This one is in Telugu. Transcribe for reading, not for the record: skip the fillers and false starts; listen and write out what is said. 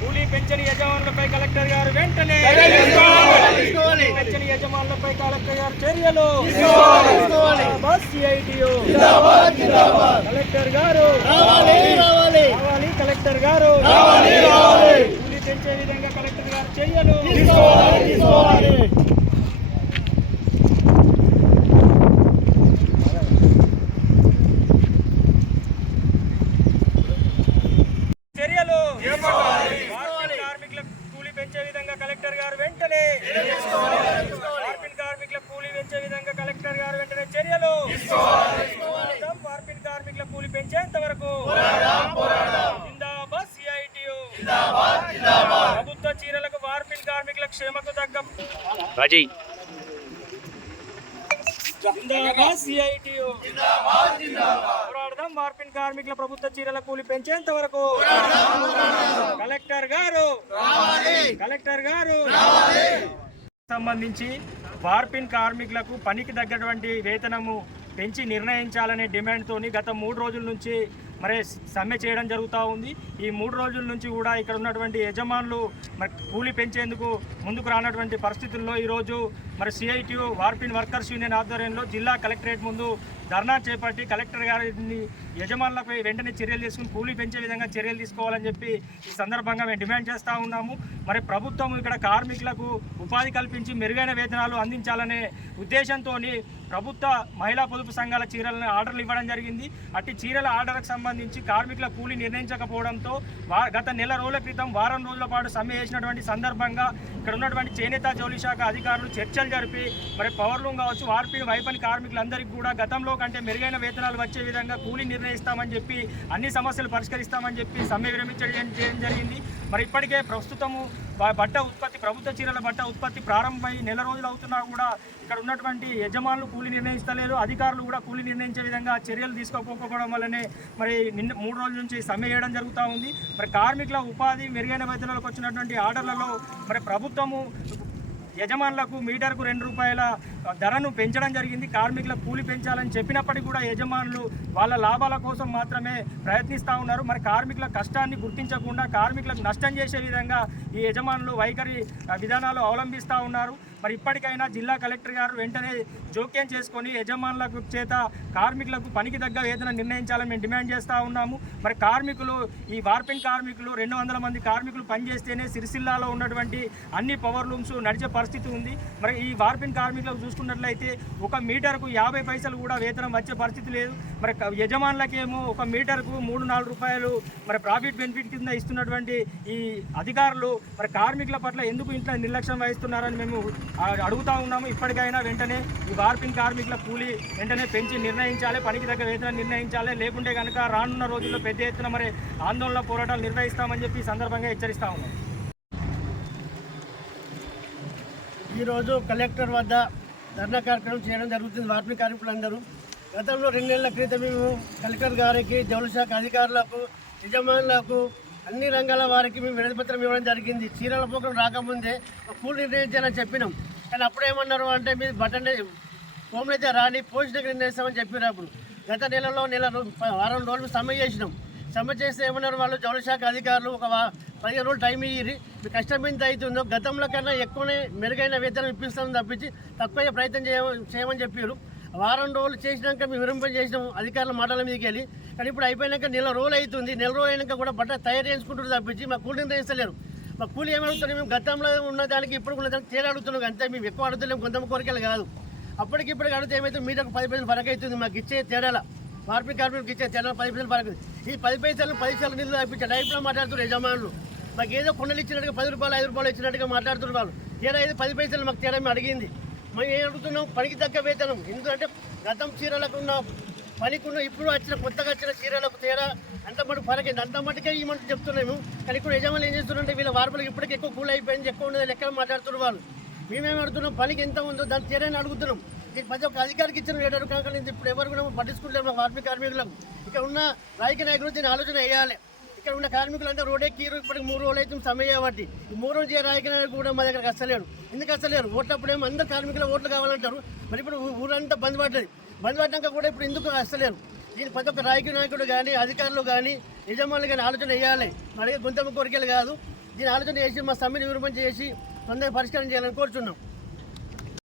కూలీ పెన్షన్ యజమానులపై కలెక్టర్ గారు వెంటనే పెన్షన్ యజమానులపై కలెక్టర్ గారు చర్యలు. సిఐటియు కలెక్టర్ గారు రావాలి, కలెక్టర్ గారు కూలీ పెంచే విధంగా కలెక్టర్ గారు చర్యలు. కార్మికులకు కూలీ పెంచే విధంగా కలెక్టర్ గారు వెంటనే కార్మికుల కూలీ పెంచే విధంగా కలెక్టర్ గారు వెంటనే చర్యలు. కార్మికుల కూలీ పెంచేంత వరకు జిందాబాద్ సిఐటియు. ప్రభుత్వ చీరలకు కార్మికుల క్షేమకు తగ్గ పోరాడదాం. మార్పిన్ కార్మికుల ప్రభుత్వ చీరల కూలి పెంచేంత వరకు కలెక్టర్ గారు సంబంధించి వార్పిన్ కార్మికులకు పనికి తగ్గటువంటి వేతనము పెంచి నిర్ణయించాలనే డిమాండ్తోని గత 3 రోజుల నుంచి మరి సమ్మె చేయడం జరుగుతూ ఉంది. ఈ 3 రోజుల నుంచి కూడా ఇక్కడ ఉన్నటువంటి యజమానులు మరి కూలీ పెంచేందుకు ముందుకు రానటువంటి పరిస్థితుల్లో ఈరోజు మరి సిఐటియు వార్పిన్ వర్కర్స్ యూనియన్ ఆధ్వర్యంలో జిల్లా కలెక్టరేట్ ముందు ధర్నా చేపట్టి కలెక్టర్ గారిని యజమానులపై వెంటనే చర్యలు తీసుకుని కూలీ పెంచే విధంగా చర్యలు తీసుకోవాలని చెప్పి ఈ సందర్భంగా మేము డిమాండ్ చేస్తూ ఉన్నాము. మరి ప్రభుత్వం ఇక్కడ కార్మికులకు ఉపాధి కల్పించి మెరుగైన వేతనాలు అందించాలనే ఉద్దేశంతో ప్రభుత్వ మహిళా పొదుపు సంఘాల చీరలను ఆర్డర్లు ఇవ్వడం జరిగింది. అట్టి చీరల ఆర్డర్కు సంబంధించి కార్మికుల కూలీ నిర్ణయించకపోవడంతో గత నెల రోజుల క్రితం వారం రోజుల పాటు సమ్మె చేసినటువంటి సందర్భంగా ఇక్కడ ఉన్నటువంటి చేనేత జౌళి శాఖ అధికారులు చర్చలు జరిపి మరి పవర్లూమ్ కావచ్చు వార్పిన్ వైపని కార్మికులందరికీ కూడా గతంలో కంటే మెరుగైన వేతనాలు వచ్చే విధంగా కూలీ నిర్ణయిస్తామని చెప్పి అన్ని సమస్యలు పరిష్కరిస్తామని చెప్పి సమ్మె విరమించడం జరిగింది. మరి ఇప్పటికే ప్రస్తుతము బట్ట ఉత్పత్తి ప్రభుత్వ చీరల బట్ట ఉత్పత్తి ప్రారంభమై నెల రోజులు అవుతున్నా కూడా ఇక్కడ ఉన్నటువంటి యజమానులు కూలీ నిర్ణయిస్తలేరు. అధికారులు కూడా కూలీ నిర్ణయించే విధంగా చర్యలు తీసుకోకపోవడం వల్లనే మరి 3 రోజుల నుంచి సమ్మె చేయడం జరుగుతూ ఉంది. మరి కార్మికుల ఉపాధి మెరుగైన వేతనాలకు వచ్చినటువంటి ఆర్డర్లలో మరి ప్రభుత్వము యజమానులకు మీటర్కు 2 రూపాయల ధరను పెంచడం జరిగింది. కార్మికుల కూలి పెంచాలని చెప్పినప్పటికీ కూడా యజమానులు వాళ్ళ లాభాల కోసం మాత్రమే ప్రయత్నిస్తూ ఉన్నారు. మరి కార్మికుల కష్టాన్ని గుర్తించకుండా కార్మికులకు నష్టం చేసే విధంగా ఈ యజమానులు వైఖరి విధానాలు అవలంబిస్తూ ఉన్నారు. మరి ఇప్పటికైనా జిల్లా కలెక్టర్ గారు వెంటనే జోక్యం చేసుకొని యజమానులకు చేత కార్మికులకు పనికి తగ్గ వేతన నిర్ణయించాలని మేము డిమాండ్ చేస్తూ ఉన్నాము. మరి కార్మికులు ఈ వార్పిన్ కార్మికులు 200 మంది కార్మికులు పనిచేస్తేనే సిరిసిల్లాలో ఉన్నటువంటి అన్ని పవర్ లూమ్స్ నడిచే పరిస్థితి ఉంది. మరి ఈ వార్పిన్ కార్మికులకు చూసుకున్నట్లయితే 1 మీటర్కు 50 పైసలు కూడా వేతనం వచ్చే పరిస్థితి లేదు. మరి యజమానులకేమో 1 మీటర్కు 3-4 రూపాయలు మరి ప్రాఫిట్ బెనిఫిట్ కింద ఇస్తున్నటువంటి ఈ అధికారులు మరి కార్మికుల పట్ల ఎందుకు ఇంట్లో నిర్లక్ష్యం వహిస్తున్నారని మేము అడుగుతా ఉన్నాము. ఇప్పటికైనా వెంటనే ఈ వార్పిన్ కార్మికుల కూలీ వెంటనే పెంచి నిర్ణయించాలి, పనికి తగ్గ వేతనం నిర్ణయించాలి. లేకుంటే కనుక రానున్న రోజుల్లో పెద్ద ఎత్తున మరి ఆందోళన పోరాటాలు నిర్వహిస్తామని చెప్పి ఈ సందర్భంగా హెచ్చరిస్తా ఉన్నాం. ఈరోజు కలెక్టర్ వద్ద ధర్నా కార్యక్రమం చేయడం జరుగుతుంది. వార్పిన్ కార్మికులందరూ గతంలో 2 నెలల క్రితం మేము కలెక్టర్ గారికి, జౌళి శాఖ అధికారులకు, యజమానులకు, అన్ని రంగాల వారికి మేము వినతిపత్రం ఇవ్వడం జరిగింది. చీరల పోకం రాకముందే కూలి నిర్ణయించాలని చెప్పినాం. కానీ అప్పుడేమన్నారు అంటే మీరు బటన్ హోమ్లైతే రాని పోషణకు నిర్ణయిస్తామని చెప్పారు. అప్పుడు గత నెలలో వారం రోజులు సమ్మె చేసినాం. సమ్మె చేస్తే ఏమన్నారు వాళ్ళు జౌళి శాఖ అధికారులు, ఒక 15 రోజులు టైం ఇయ్యి, మీ కష్టం ఎంత అవుతుందో గతంలో కన్నా ఎక్కువనే మెరుగైన వేతనం ఇప్పిస్తామని తప్పించి తక్కువ ప్రయత్నం చేయమని చెప్పారు. వారం రోజులు చేసినాక మేము విరంపం చేసినాం అధికారుల మాటల మీదకి వెళ్ళి. కానీ ఇప్పుడు అయిపోయినాక నెల రోజులు అవుతుంది. నెల రోజులు అయినాక కూడా బట్ట తయారు చేసుకుంటారు తప్పించి మా కూలీ నిర్ణయిస్తలేరు. మా కూలీ ఏమడుగుతున్నాం, మేము గతంలో ఉన్న దానికి ఇప్పుడు ఉన్న దానికి తేడా అడుగుతున్నాం. అంతే, మేము ఎక్కువ అడుగుతలేము, కొంత కోరికలు కాదు. అప్పటికిప్పటికి అడిగితే ఏమైతే మీటర్కు 10 పైసలు ఫరక్ అవుతుంది. మాకు ఇచ్చే తేడాల వార్పిన్ కార్మికులకు ఇచ్చే తేడా 10 పైసలు ఫరక్. ఈ 10 పైసలు 10 సార్లు నిధులు తప్పించే టైప్లో మాట్లాడుతున్నారు యజమానులు. మాకు ఏదో కొండలు ఇచ్చినట్టుగా 10 రూపాయలు 5 రూపాయలు ఇచ్చినట్టుగా మాట్లాడుతున్నారు వాళ్ళు. తేడా ఇది 10 పైసలు మాకు తేడా మేము అడిగింది. మేము ఏం అడుగుతున్నాం, పనికి తగ్గ వేతనం. ఎందుకంటే గతం చీరలకు ఉన్న పనికున్న ఇప్పుడు కొత్తగా వచ్చిన చీరలకు తేడా అంత మటుకు ఫరకైంది. అంత మటుకే ఈ మటుకు చెప్తున్నాము. కానీ ఇప్పుడు యజమానులు ఏం చేస్తున్నారంటే వీళ్ళ వార్పులకు ఇప్పటికి ఎక్కువ కూల్ అయిపోయింది, ఎక్కువ ఉన్నది లెక్కలు మాట్లాడుతున్నారు వాళ్ళు. మేమేమి అడుగుతున్నాం, పనికి ఎంత ఉందో దాని తేడాని అడుగుతున్నాం. ఈ ప్రతి ఒక్క అధికారికి ఇచ్చిన ఏడారు కాక ఇప్పుడు ఎవరు కూడా పట్టించుకుంటారు. మా వార్పిన్ కార్మికులకు ఇక్కడ ఉన్న రాజకీయ నాయకులు దీన్ని ఆలోచన వేయాలి. ఇక్కడ ఉన్న కార్మికులు అంటే రోడ్డే కీరు ఇప్పటికి 3 రోజులు అయితే సమ్మె చేయబట్టి ఈ 3 రోజులు రాజకీయ నాయకులు కూడా మా దగ్గరకు వస్తలేడు. ఎందుకు వస్తలేరు? ఓట్లప్పుడేమో అందరు కార్మికుల ఓట్లు కావాలంటారు. మరి ఇప్పుడు ఊరంతా బంద్ పడ్డది. బంద్ పడ్డాక కూడా ఇప్పుడు ఎందుకు వస్తలేరు? దీని ప్రతి ఒక్క రాజకీయ నాయకుడు కానీ అధికారులు కానీ యజమానులు కానీ ఆలోచన వేయాలి. మరి గుంతమ్మ కోరికలు కాదు, దీని ఆలోచన చేసి మా సమ్మెను విరమణ చేసి తొందరగా పరిష్కారం చేయాలని కోరుచున్నాం.